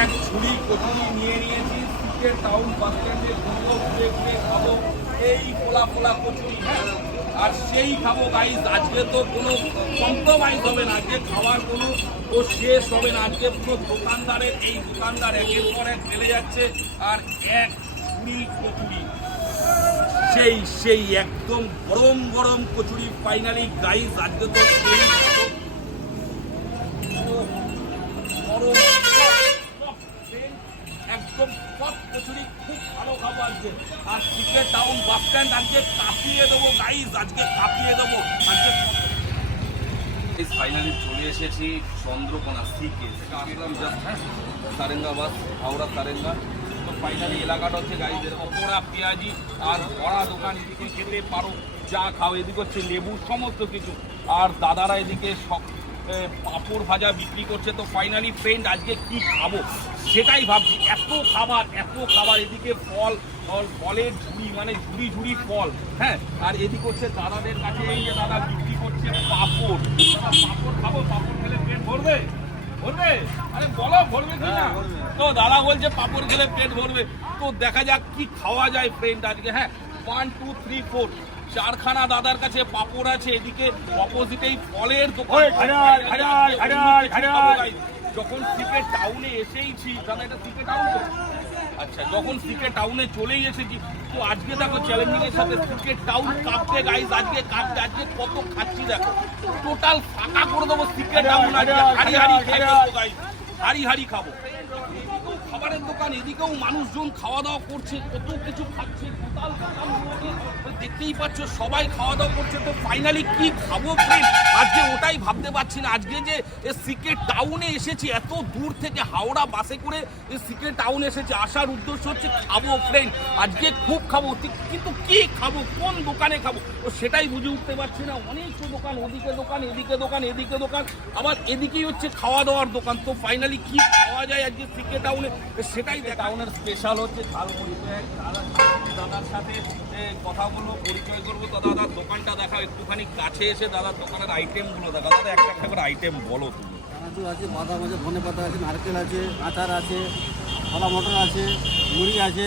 এক ঝুড়ি কচুরি নিয়ে নিয়েছি সিটের টাউন বাস স্ট্যান্ডে ঘুরবো, ঘুরে ঘুরে খাব, এই পোলা পোলা কচুরি হ্যাঁ আর সেই খাব গাইজ আজকে তো কোনো কম্প্রোমাইজ হবে না, আজকে খাওয়ার কোনো ও শেষ হবে না, আজকে পুরো দোকানদারের এই দোকানদার একের পর এক ফেলে যাচ্ছে, আর এক ঝুড়ি কচুরি সেই সেই একদম গরম গরম কচুরি ফাইনালি গাইজ আজকে তো। গরম একদম সব কচুরি খুব ভালো খাব আজকে। আর সিকে টাউন বাস স্ট্যান্ড আজকে কাঁপিয়ে দেবো গাইজ আজকে কাঁপিয়ে দেবো। আজকে ফাইনালি চলে এসেছি চন্দ্রকোনা সিকে। থেকে আসলাম জাস্ট হ্যাঁ সারেঙ্গাবাদ হাওড়া সারেঙ্গা। তো ফাইনালি এলাকাটা হচ্ছে গাইজের পকোড়া পেঁয়াজি আর ভরা দোকান এদিকে খেতে পারো, যা খাও। এদিকে হচ্ছে লেবু, সমস্ত কিছু। আর দাদারা এদিকে সব পাঁপড় ভাজা বিক্রি করছে। তো ফাইনালি ফ্রেন্ড আজকে কি খাব? সেটাই ভাবছি। এত খাবার এত খাবার এদিকে ফল ফল ফলের ঝুড়ি মানে ঝুড়ি ঝুড়ি ফল হ্যাঁ? আর এদিকে হচ্ছে দাদাদের কাছে এই যে দাদা বিক্রি করছে পাঁপড়। পাঁপড় খাব পাঁপড় খেলে পেট ভরবে? ভরবে? আরে বলো ভরবে কি না? তো দাদা বলছে পাপড় খেলে পেট ভরবে। তো দেখা যাক কি খাওয়া যায় ফ্রেন্ড আজকে হ্যাঁ? ওয়ান টু থ্রি ফোর চারখানা দাদার কাছে পাপড় আছে এদিকে অপোজিটেই ফলের দোকান। যখন সিকে টাউনে এসেইছি দাদা এটা সিকে টাউন তো? আচ্ছা যখন সিকে টাউনে চলেই এসেছি তো আজকে দেখো চ্যালেঞ্জিং এর সাথে সিকে টাউন কাঁপতে গাইজ আজকে কাঁপতে আজকে কত খাচ্ছি দেখো। টোটাল ফাঁকা করে দেবো সিকে টাউন আজকে। হাড়ি হাড়ি খেয়ে গাইজ হারি হারি খাব। খাবারের দোকান, এদিকেও মানুষজন খাওয়া দাওয়া করছে, কত কিছু খাচ্ছে দেখতেই পাচ্ছ, সবাই খাওয়া দাওয়া করছে। তো ফাইনালি কি খাব ফ্রেন্ড আজকে ওটাই ভাবতে পারছি না। আজকে যে সিকে টাউনে এসেছি, এত দূর থেকে হাওড়া বাসে করে সিকে টাউনে এসেছি। আসার উদ্দেশ্য হচ্ছে খাব ফ্রেন্ড আজকে খুব খাব। কিন্তু কি খাব? কোন দোকানে খাব? ও সেটাই বুঝে উঠতে পারছি না। অনেক দোকান, ওদিকে দোকান, এদিকে দোকান এদিকে দোকান। আবার এদিকেই হচ্ছে খাওয়া দাওয়ার দোকান। তো ফাইনালি কি খাওয়া যায় আজকে সিকে টাউনে সেটাই দেখ টাউনের স্পেশাল হচ্ছে ঝাল পরিচয়। দাদা, দাদার সাথে কথা বলব, পরিচয় করব। তো দাদার দোকানটা দেখাও একটুখানি কাছে এসে দাদার দোকানের আইটেমগুলো দেখা। দাদা, একটা একটা করে আইটেম বলো তুমি। আছে বাদাম আছে ধনে পাতা আছে, নারকেল আছে, আচার আছে, কলা মটর আছে, মুড়ি আছে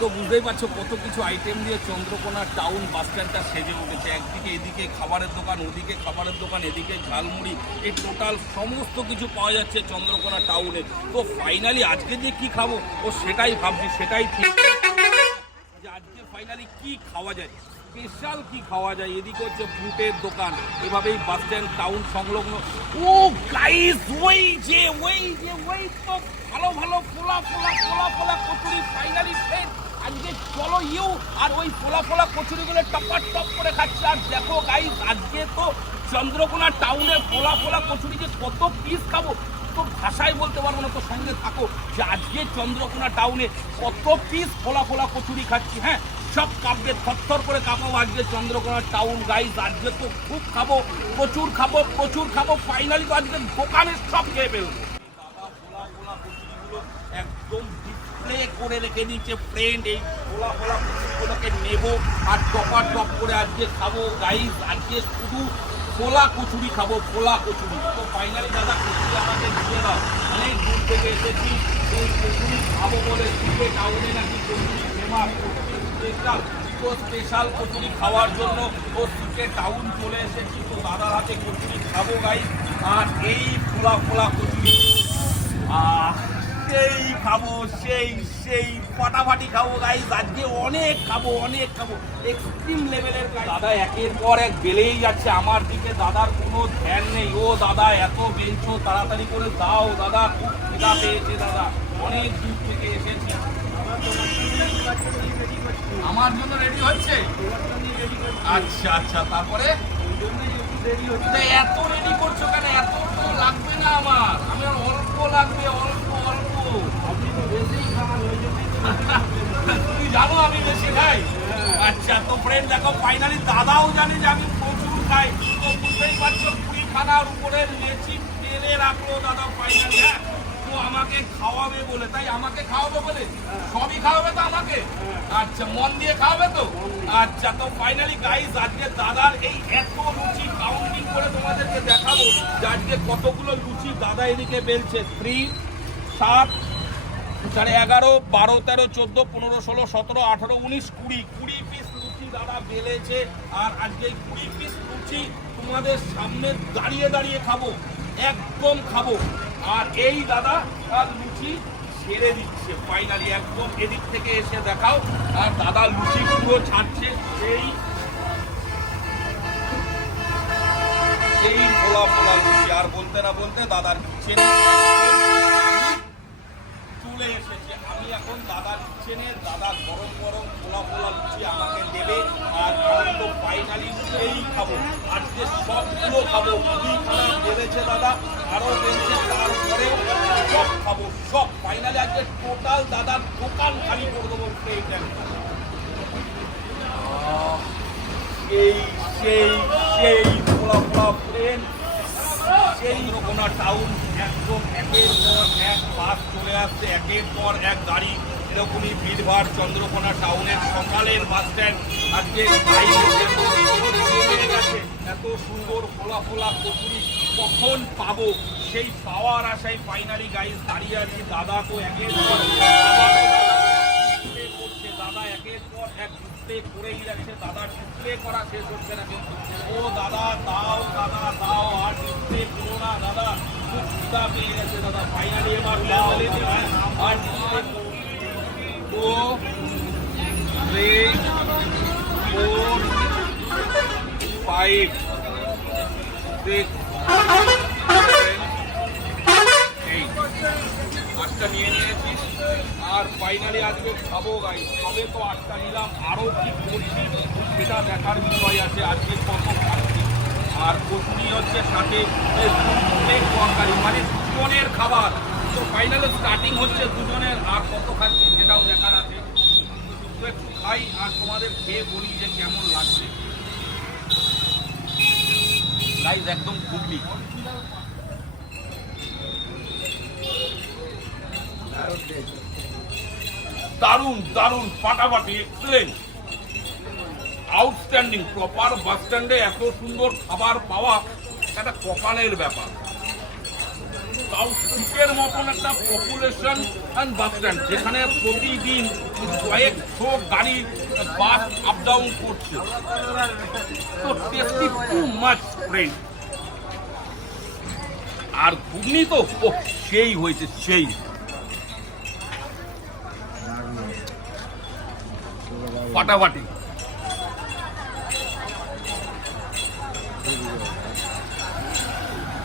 তো বুঝতেই পারছ কত কিছু আইটেম দিয়ে চন্দ্রকোনা টাউন বাস স্ট্যান্ডটা সেজে উঠেছে। একদিকে, এদিকে খাবারের দোকান, ওদিকে খাবারের দোকান, এদিকে ঝালমুড়ি। এই টোটাল সমস্ত কিছু পাওয়া যাচ্ছে চন্দ্রকোনা টাউনে তো ফাইনালি আজকে যে কি খাব, ও সেটাই ভাবছি, সেটাই ঠিক। যে আজকে ফাইনালি কি খাওয়া যায় স্পেশাল কি খাওয়া যায়, এদিকে হচ্ছে ফ্রুটের দোকান। এভাবেই বাস স্ট্যান্ড টাউন সংলগ্ন। ও গাইস ওই যে ওই যে, ওই তো ভালো ভালো ফোলা ফোলা ফোলা ফোলা কচুরি ফাইনালি ফ্রেন্ড আজকে চলো ইউ, আর ওই ফোলা ফোলা কচুরিগুলো টপার টপ করে খাচ্ছে। আর দেখো গাইস আজকে তো চন্দ্রকোনা টাউনে ফোলা ফোলা কচুরি যে কত পিস খাব। তো ভাষায় বলতে পারব না, তো সঙ্গে থাকো যে আজকে চন্দ্রকোনা টাউনে কত পিস ফোলা ফোলা কচুরি খাচ্ছি হ্যাঁ? সব কাঁপবে, থরথর করে কাঁপাবো আজকে চন্দ্রকোনা টাউন গাইজ আজকে তো খুব খাব, প্রচুর খাব প্রচুর খাব। ফাইনালি তো আজকে দোকানে সব খেয়ে ফেলব দাদা ফোলা ফোলা কচুরিগুলো একদম ডিসপ্লে করে রেখে দিচ্ছে ফ্রেন্ড এই ফোলা ফোলা কচুরিগুলোকে নেব, আর টপার টপ করে আজকে খাব গাইজ আজকে শুধু ফোলা কচুরি খাব, ফোলা কচুরি। তো ফাইনালি দাদা, কচুরি আমাকে দিয়ে দাও। অনেক দূর থেকে এসেছি, এই কচুরি খাব বলে দিকে টাউনে নাকি কচুরি ফেমাস স্পেশাল তো স্পেশাল কচুরি খাওয়ার জন্য ও সিকে টাউন চলে এসেছি, তো দাদার হাতে কচুরি খাব গাই আর এই ফোলা ফোলা কচুরি। আহ সেই খাব, সেই সেই ফাটাফাটি খাব গাইজ আজকে অনেক খাব অনেক খাব। এক্সট্রিম লেভেলের দাদা, একের পর এক বেড়েই যাচ্ছে। আমার দিকে দাদার কোনো ধ্যান নেই। ও দাদা, এত বেলছো তাড়াতাড়ি করে দাও। দাদা, খুব খিদা পেয়েছে, দাদা। অনেক দূর থেকে এসেছি। আমার জন্য রেডি হচ্ছে? আচ্ছা আচ্ছা তারপরে? এত রেডি করছ কেন? এত তো লাগবে না আমার। আমার অল্প লাগবে, অল্প তুমি জানো আমি বেশি খাই? আচ্ছা তো ফ্রেন্ড দেখো ফাইনালি দাদাও জানে যে আমি প্রচুর খাই। তো বুঝতেই পারছ কুড়ি খানার উপরে লেচি টেনে রাখল দাদা ফাইনালি হ্যাঁ? আমাকে খাওয়াবে বলে। তাই আমাকে খাওয়াবে বলে? সবই খাওয়াবে তো আমাকে? আচ্ছা মন দিয়ে খাওয়াবে তো? আচ্ছা তো ফাইনালি গাইস আজকে দাদার এই এত লুচি কাউন্টিং করে তোমাদেরকে দেখাবো যে আজকে কতগুলো লুচি দাদা এদিকে বেলছে। থ্রি সাত, সাড়ে এগারো, বারো, তেরো, চোদ্দ, পনেরো, ষোলো, সতেরো, আঠেরো, উনিশ, কুড়ি কুড়ি পিস লুচি দাদা বেলেছে। আর আজকে কুড়ি পিস লুচি তোমাদের সামনে দাঁড়িয়ে দাঁড়িয়ে খাব, একদম খাব। আর এই দাদা আর লুচি ছেড়ে দিচ্ছে ফাইনালি একদম এদিক থেকে এসে দেখাও। আর দাদা লুচি পুরো ছাড়ছে সেই সেই ফোলা ফোলা লুচি। আর বলতে না বলতে দাদার কিচেনে চলে এসেছে। আমি এখন দাদার কিচেনে, দাদা গরম গরম ফোলা ফোলা লুচি আমাকে দেবে, আর আমি তো ফাইনালি সেই খাব। আজকে সবগুলো খাব। খুবই খারাপ বেড়েছে দাদা, আরও বেড়েছে তারপরেও সব খাব, সব। ফাইনালি আজকে টোটাল দাদার দোকান খালি করে দেবো সেই এই সেই সেই সেই ফোলা ফোলা রকমা টাউন একদম একের পর এক বাস চলে আসছে, একের পর এক গাড়ি। এরকমই ভিড়ভাড় চন্দ্রকোনা টাউনের সকালের বাস স্ট্যান্ড আজকে এত সুন্দর ফোলা ফোলা কচুরি কখন পাবো? সেই পাওয়ার আশায় ফাইনালি গাইজ দাঁড়িয়ে আছি। দাদা তো একের পর দাদা একের পর এক। ডিসপ্লে করেই যাচ্ছে দাদা ডিসপ্লে করা শেষ হচ্ছে না কিন্তু। ও দাদা, দাও দাদা, দাও, আর ডিসপ্লে করো না, দাদা। খুব ক্ষুদা পেয়ে গেছে, দাদা। ফাইনালি এবার দাও আর ডিসপ্লে টু ফোর ফাইভ আটটা নিয়ে নিয়েছি। আর ফাইনালি আজকে খাব গাই তবে তো আটটা নিলাম। আরও কি করছি সেটা দেখার বিষয় আছে। আজকে কত খাচ্ছি। আর কচুরি হচ্ছে সাথে দুপুরে তরকারি মানে দুজনের খাবার। তো ফাইনালে স্টার্টিং হচ্ছে দুজনের। আর কত খাচ্ছি সেটাও দেখার আছে। তো একটু খাই আর তোমাদের খেয়ে বলি যে কেমন লাগছে। গাইজ একদম খুবই দারুণ দারুণ ফাটাফাটি এক্সেলেন্ট আউটস্ট্যান্ডিং প্রপার বাস স্ট্যান্ডে এত সুন্দর খাবার পাওয়া একটা কপালের ব্যাপার। সাউথ সিটের মতন একটা পপুলেশন অ্যান্ড বাস স্ট্যান্ড যেখানে প্রতিদিন কয়েকশো গাড়ি বাস আপ ডাউন করছে। তো টেস্টি টু মাচ ফ্রেন্ড আর ঘুগনি তো ওহ, সেই হয়েছে সেই। ফাটাফাটি।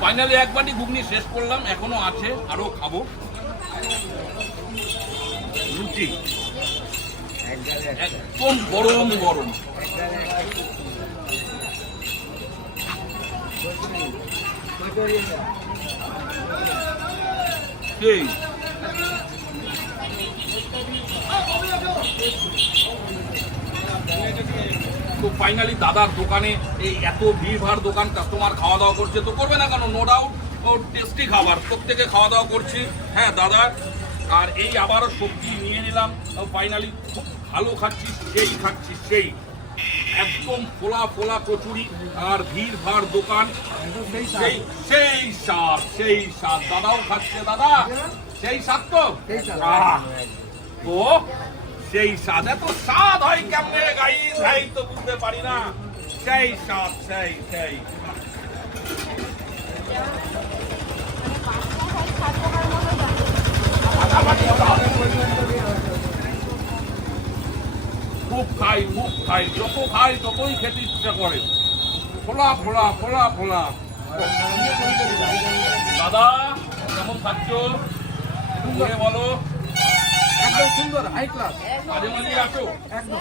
ফাইনালি এক বাটি ঘুগনি শেষ করলাম, এখনও আছে, আরও খাব। রুটি একদম গরম গরম। সেই তো ফাইনালি দাদার দোকানে এই এত ভিড়ভাড় দোকান কাস্টমার খাওয়া দাওয়া করছে। তো করবে না কেন? নো ডাউট ও টেস্টি খাবার। প্রত্যেকে খাওয়া দাওয়া করছি। হ্যাঁ দাদা আর এই আবারও সবজি নিয়ে নিলাম। ফাইনালি খুব ভালো খাচ্ছি সেই খাচ্ছি সেই। একদম ফোলা ফোলা কচুরি আর ভিড় ভাড় দোকান। সেই সেই স্বাদ সেই স্বাদ। দাদাও খাচ্ছে দাদা। সেই স্বাদ তো? তো সেই স্বাদ, এত স্বাদ হয় কেমনে গাই? ভাই তো বুঝতে পারি না। সেই স্বাদ, সেই সেই। খুব খাই খুব খাই, যত খাই ততই খেতে ইচ্ছা করে। ফোলা ফোলা ফোলা ফোলা। দাদা, কেমন ঘুরে বলো। একদম সুন্দর হাই ক্লাস মাঝে মাঝে আসো। একদম।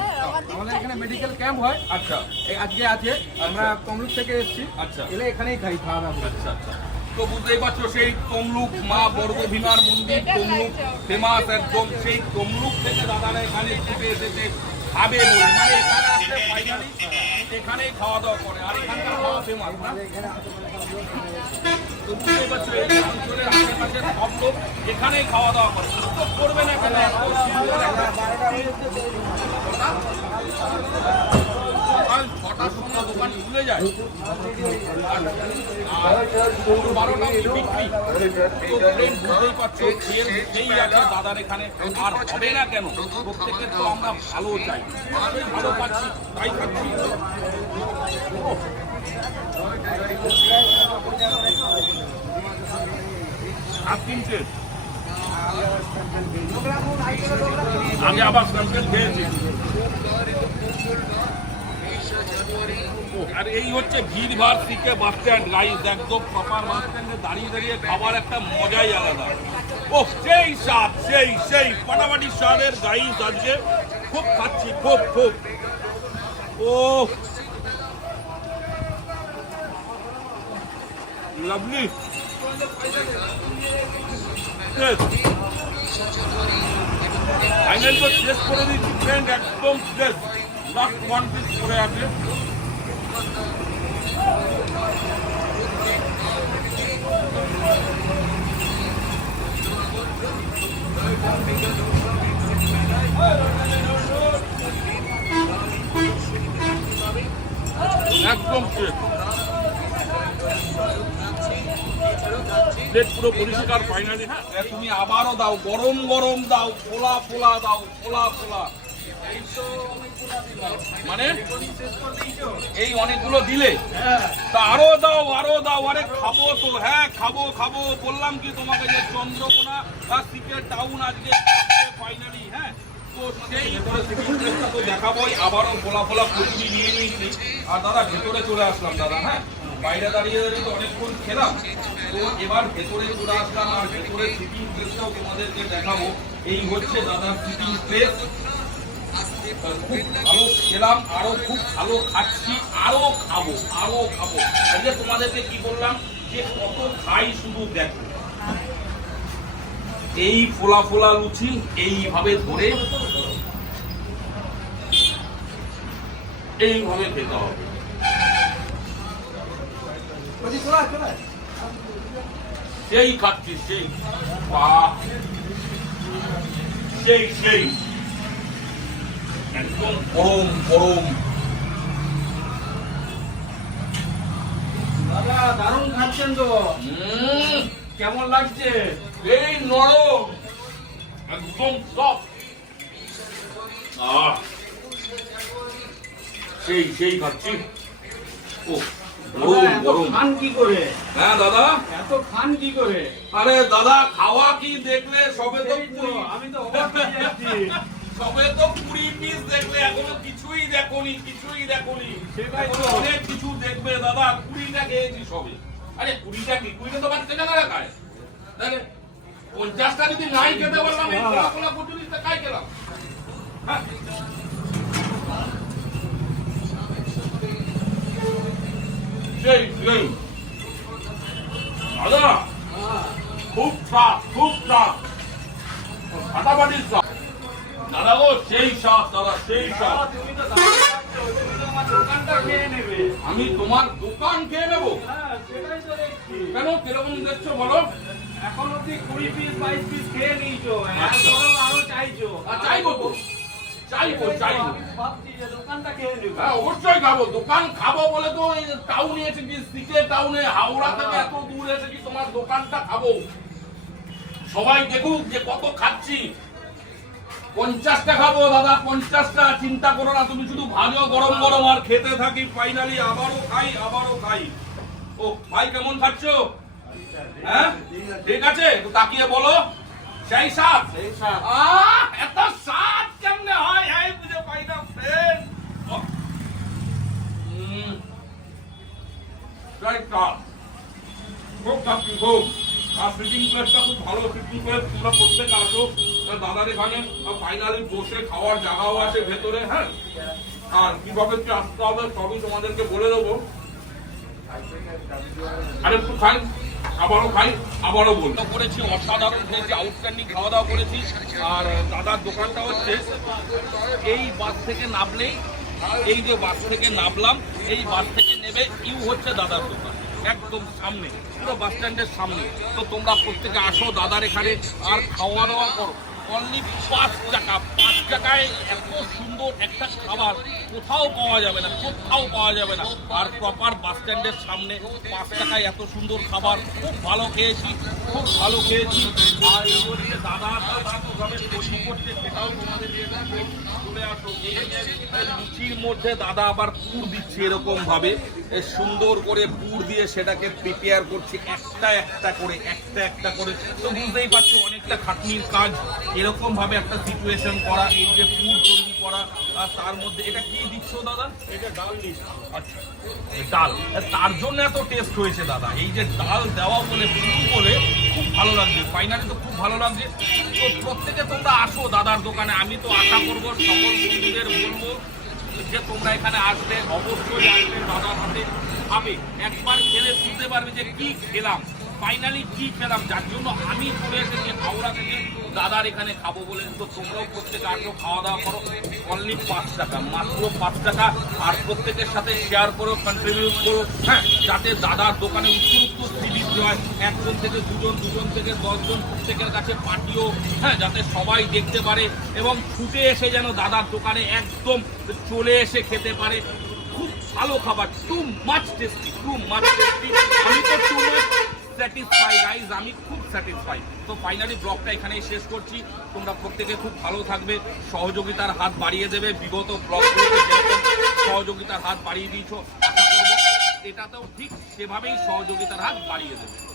আমাদের এখানে মেডিকেল ক্যাম্প হয়। আচ্ছা। আজকে আছে আমরা তমলুক থেকে এসেছি। আচ্ছা। এলে এখানেই খাই খাওয়া দাওয়া আচ্ছা আচ্ছা। তো বুঝতেই পারছ সেই তমলুক মা বর্গভীমার মন্দির তমলুক ফেমাস একদম। সেই তমলুক থেকে দাদারা এখানে ছুটে এসেছে খাবে বলে। মানে এখানে আসলে ফাইনালি এখানেই খাওয়া দাওয়া করে। আর এখানকার খাওয়া ফেমাস না? তো বুঝতেই পারছ এই অঞ্চলের আশেপাশে সব লোক এখানেই খাওয়া দাওয়া করে। ছটার সময় দোকান খুলে যায় আর বারোটা বিক্রি ট্রেন বুঝতেই এখানে আর হবে না কেন প্রত্যেকের তো আমরা ভালো চাই আমি আবার স্যাম্পেল খেয়েছি আর এই হচ্ছে ভিড়ভাড় থেকে বাস স্ট্যান্ড গাইস একদম প্রপার বাস স্ট্যান্ডে দাঁড়িয়ে দাঁড়িয়ে খাবার একটা মজাই আলাদা। ও সেই স্বাদ, সেই সেই ফাটাফাটি স্বাদের গাইস আজকে খুব খাচ্ছি, খুব খুব। ও লাভলি ফাইনাল তো শেষ করে দিচ্ছি ফ্রেন্ড একদম শেষ। লাস্ট ওয়ান পিস করে আছে। একদম শেষ। প্লেট পুরো পরিষ্কার ফাইনালি হ্যাঁ। তুমি আবারও দাও গরম গরম দাও ফোলা ফোলা দাও ফোলা মানে? এই অনেকগুলো দিলে? তা আরও দাও আরও দাও আরে খাব তো হ্যাঁ খাব খাব। বললাম কি তোমাকে যে চন্দ্রকোনা বা সিকের টাউন আজকে ফাইনালি হ্যাঁ? দেখাবোই আবারও ফোলা ফোলা কচুরি নিয়ে নিয়েছি। আর দাদা ভেতরে চলে আসলাম দাদা হ্যাঁ? বাইরে দাঁড়িয়ে দাঁড়িয়ে তো অনেকক্ষণ খেলাম। তো এবার ভেতরে চলে আসলাম আর ভেতরে সিটিং প্লেসটাও তোমাদেরকে দেখাবো। এই হচ্ছে দাদার সিটিং প্লেস। ভালো খেলাম, আরও খুব ভালো খাচ্ছি, আরও খাব আরও খাব। তোমাদেরকে কি বললাম, যে কত খাই শুধু দেখো। এই ফোলা ফোলা লুচি এইভাবে ধরে, এইভাবে খেতে হবে। সেই খাচ্ছি সেই। সেই সেই। একদম গরম গরম। দাদা দারুণ খাচ্ছেন তো। কেমন লাগছে? এই নরম। একদম সফট সেই সেই খাচ্ছি। ও গরম গরম। খান কি করে? হ্যাঁ দাদা? এত খান কি করে? আরে দাদা খাওয়া কি দেখলে? সবে তো আমি তো অবাক হয়ে যাচ্ছি। সবে তো কুড়ি পিস দেখলে এখনও কিছুই দেখোনি কিছুই দেখোনি। এখনও অনেক কিছু দেখবে দাদা। কুড়িটা খেয়েছি সবে। আরে কুড়িটা কি? কুড়িটা তো বাচ্চা টাকা খায় তাহলে পঞ্চাশটা যদি নাই খেতে পারলাম এই কোলা কোলা কচুরিটা খাই খেলাম। হ্যাঁ সেই সেই দাদা খুব চাপ খুব চাপ। ফাটাফাটি চাপ। দাদা গো সেই সাপ দাদা সেই সাপ তুমি তো দারুণ খাচ্ছো, তুমি তো আমার দোকানটা খেয়ে নেবে। আমি তোমার দোকান খেয়ে নেব। হ্যাঁ কেন কীরকম দেখছ বলো? এখন অব্দি কুড়ি পিস বাইশ পিস খেয়ে নিয়েছো। আরও চাইছো। আর চাইব তো। চাইব চাইব। হ্যাঁ অবশ্যই খাব। দোকান খাব বলে তো টাউনে এসে কি সিকে টাউনে হাওড়া থেকে এত দূর এসে কি তোমার দোকানটা খাব। সবাই দেখুক যে কত খাচ্ছি। পঞ্চাশটা খাব দাদা পঞ্চাশটা। চিন্তা করো না তুমি শুধু ভাজো গরম গরম। আর খেতে থাকি ফাইনালি আবারও খাই আবারও খাই। ও ভাই কেমন খাচ্ছো? হ্যাঁ? ঠিক আছে। তাকিয়ে বলো। সেই সাত সেই সাপ। এত স্বাদ কেমনে হয়? এই বুঝে পাই না ফ্রেন্ড রাইট কাপ খুব খাচ্ছি খুব। আর ফিটিং প্লেসটা খুব ভালো ফিটিং প্লেস তোমরা প্রত্যেক আসো দাদার এখানে ফাইনালি বসে খাওয়ার জায়গাও আছে ভেতরে হ্যাঁ? আর কীভাবে কি আসতে হবে সবই তোমাদেরকে বলে দেবো। আর একটু খাই। আবারও খাই, আবারও বলব করেছি, অসাধারণ খেয়েছি আউটস্ট্যান্ডিং খাওয়া দাওয়া করেছি। আর দাদার দোকানটা হচ্ছে এই বাস থেকে নামলেই, এই যে বাস থেকে নামলাম, এই বাস থেকে নেবে, ইউ হচ্ছে দাদার দোকান, একদম সামনে, পুরো বাস স্ট্যান্ডের সামনে। তো তোমরা প্রত্যেকে আসো দাদার এখানে, আর খাওয়া দাওয়া করো। অনলি পাঁচ টাকা টাকায় এত সুন্দর একটা খাবার কোথাও পাওয়া যাবে না, কোথাও পাওয়া যাবে না। আর প্রপার বাস স্ট্যান্ডের সামনে পাঁচ টাকায় এত সুন্দর খাবার, খুব ভালো খেয়েছি, খুব ভালো খেয়েছি। আর দাদা দাদা করছে সেটাও তোমাদের। চলে আসো। লুচির মধ্যে দাদা আবার পুর দিচ্ছে এরকম ভাবে এ সুন্দর করে পুর দিয়ে সেটাকে প্রিপেয়ার করছে একটা একটা করে একটা একটা করে। তো বুঝতেই পারছ অনেকটা খাটনির কাজ। এরকম ভাবে একটা সিচুয়েশন করা এই যে পুর তৈরি করা আর তার মধ্যে এটা কি দিচ্ছ দাদা? এটা ডাল দিচ্ছ আচ্ছা ডাল। তার জন্য এত টেস্ট হয়েছে দাদা। এই যে ডাল দেওয়া বলে পুর বলে খুব ভালো লাগছে। ফাইনালি তো খুব ভালো লাগছে। তো প্রত্যেকে তোমরা আসো দাদার দোকানে। আমি তো আশা করব সকল বন্ধুদের বলব যে তোমরা এখানে আসবে, অবশ্যই আসবে, দাদার হাতে। খাবে একবার খেলে বুঝতে পারবে যে কি খেলাম। ফাইনালি কি খেলাম যার জন্য আমি চলে এসেছি হাওড়া থেকে দাদার এখানে খাব বলে তো তোমরাও প্রত্যেকে আসো খাওয়া দাওয়া করো। অনলি পাঁচ টাকা, মাত্র পাঁচ টাকা। আর প্রত্যেকের সাথে শেয়ার করো কন্ট্রিবিউট করো। হ্যাঁ যাতে দাদার দোকানে উত্তর উত্তর বৃদ্ধি হয় একজন থেকে দুজন দুজন থেকে দশজন প্রত্যেকের কাছে পাঠিও হ্যাঁ যাতে সবাই দেখতে পারে এবং ছুটে এসে যেন দাদার দোকানে একদম চলে এসে খেতে পারে। খুব ভালো খাবার too much tasty too much tasty আমি তো টু মাচ স্যাটিসফাই গাইজ আমি খুব স্যাটিসফাই তো ফাইনালি ব্লগটা এখানেই শেষ করছি। তোমরা প্রত্যেকে খুব ভালো থাকবে। সহযোগিতার হাত বাড়িয়ে দেবে বিগত ব্লগগুলোতে সহযোগিতার হাত বাড়িয়ে দিয়েছ, আশা করব এটাতেও ঠিক সেভাবেই সহযোগিতার হাত বাড়িয়ে দেবে।